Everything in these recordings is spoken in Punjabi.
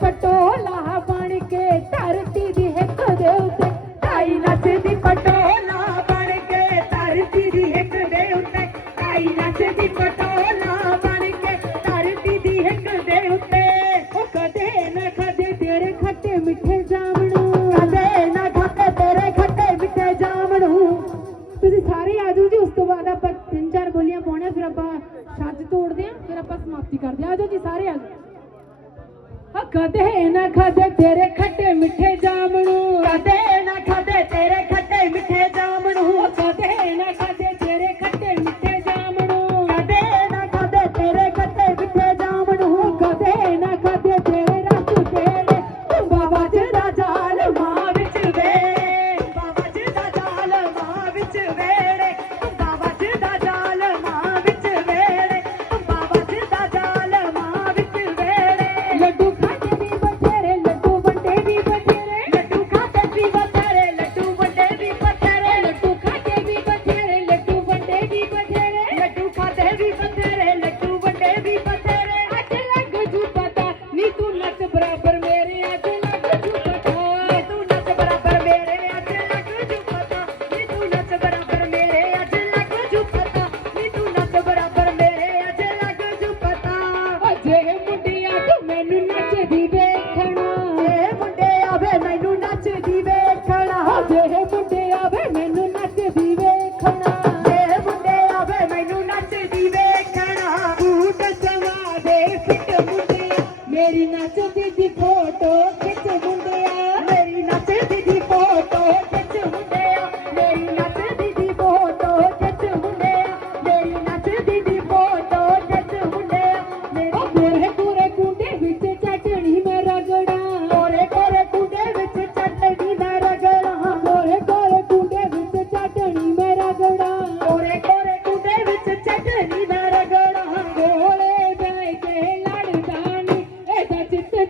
ਪਟੋਲਾ ਬਣ ਕੇ ਧਰਤੀ ਦੀ ਹਿੱਕ ਦੇ ਉੱਤੇ ਤਾਈ ਨੱਚਦੀ ਪਟੋਲਾ ਬਣ ਕੇ ਧਰਤੀ ਦੀ ਹਿੱਕ ਦੇ ਉੱਤੇ ਤਾਈ ਨੱਚਦੀ ਪਟੋਲਾ ਬਣ ਕੇ ਧਰਤੀ ਦੀ ਹਿੱਕ ਦੇ ਉੱਤੇ। ਉਹ ਕਦੇ ਨਾ ਕਦੇ ਤੇਰੇ ਖੱਟੇ ਮਿੱਠੇ ਜਾਮਣੂ। ਕਦੇ ਨਾ ਕਦੇ ਤੇਰੇ ਖੱਟੇ ਮਿੱਠੇ ਜਾਮਣੂ। ਤੁਸੀਂ ਸਾਰੇ ਆ ਜਾਓ ਜੀ, ਉਸ ਤੋਂ ਬਾਅਦ ਆਪਾਂ ਤਿੰਨ ਚਾਰ ਬੋਲੀਆਂ ਪਾਉਣੇ ਫਿਰ ਆਪਾਂ ਛੱਜ ਤੋੜਦੇ ਆ ਫਿਰ ਆਪਾਂ ਸਮਾਪਤੀ ਕਰਦੇ ਆ ਜਾਓ ਜੀ, ਸਾਰੇ ਆ ਜਾਓ। कद है ना खा तेरे खट्टे मिठे baby.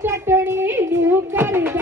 ಚಟಣಿ ನೀವು ಕರಿದ